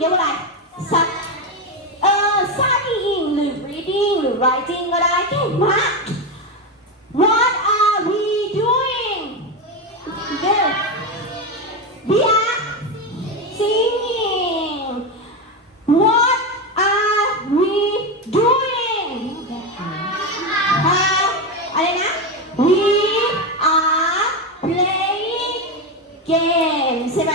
รียกว่าอะไร stud เออ studying หรือ reading หรือ writing ก็ได้เก่งมาก What are we doing Good We are singing What are we doing ฮะอะไรนะ We are playing game ใช่ไหม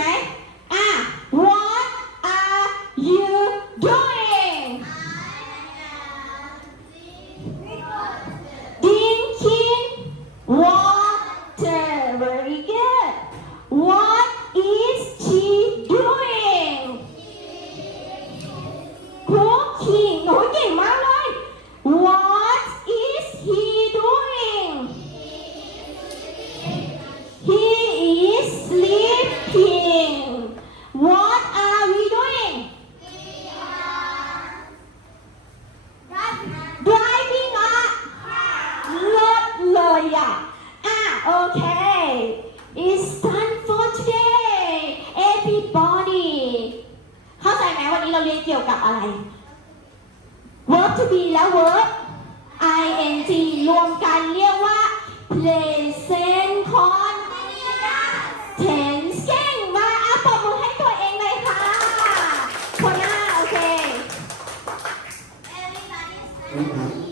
ี้เราเรียนเกี่ยวกับอะไร verb to be แล้ว verb ing รวมกันเรียกว่า present tense เก่มาอะปรบมือให้ตัวเองเลยค่ะคนหน้าโอเค Everybody study.